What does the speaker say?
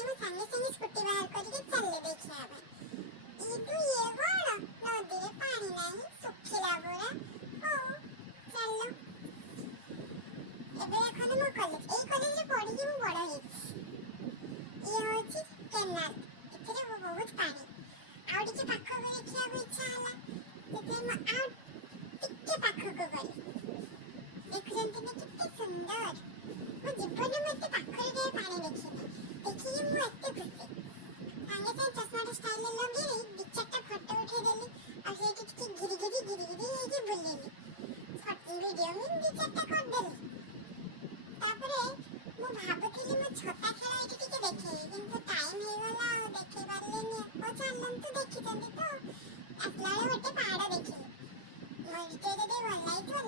ସେଥିପାଇଁ ମୁଁ ସାଙ୍ଗେ ସାଙ୍ଗେ ସ୍କୁଟି ବାହାର କରିକି ଚାଲିଲି ଦେଖିବା ପାଇଁ। କିନ୍ତୁ ଇଏ କଣ, ନଦୀରେ ପାଣି ନାହିଁ, ଶୁଖିଲା ପୁରା। ହଉ ଚାଲ। ଏବେ ଦେଖନ୍ତୁ ମୋ କଲେଜ, ଏଇ କଲେଜରେ ପଢିକି ମୁଁ ବଡ ହେଇଛି। ଇଏ ହଉଛି କେନାଲ, ଏଥିରେ ବହୁତ ପାଣି। ଆଉ ଟିକେ ପାଖକୁ ଦେଖିବାକୁ ଇଚ୍ଛା ହେଲା, ସେଥିପାଇଁ ମୁଁ ଆଉ ଟିକେ ପାଖକୁ ଗଲି। ଦେଖୁଛନ୍ତି ନା କେତେ ସୁନ୍ଦର। ମୋ ଜୀବନରେ ମୁଁ ଏତେ ପାଖରେ କେବେ ପାଣି ଦେଖିନି। ଦେଖିକି ମୁଁ ଏତେ ଖୁସି। ସାଙ୍ଗେ ସାଙ୍ଗେ ଚଷମାଟା ଷ୍ଟାଇଲରେ ଲଗେଇଲି, ଦି ଚାରିଟା ଫଟୋ ଉଠେଇଦେଲି, ଆଉ ସେଇଠି ଟିକେ ଗିରି ହେଇକି ବୁଲିଲି। ଭିଡ଼ିଓ ବି ଦି ଚାରିଟା କରିଦେଲି। ତାପରେ ମୁଁ ଭାବୁଥିଲି ମୋ ଛତା ଖେଳ ଏଇଠି ଟିକେ ଦେଖେଇବି, କିନ୍ତୁ ଟାଇମ୍ ହେଇଗଲା ଆଉ ଦେଖେଇ ପାରିଲିନି। ହଉ ଚାଲନ୍ତୁ, ଦେଖିଛନ୍ତି ତ। ଆସିଲା ବେଳେ ଗୋଟେ ପାହାଡ଼ ଦେଖିଲି। ମୋ ଭିଡ଼ିଓ ଯଦି ଭଲ ଲାଗିଥିବ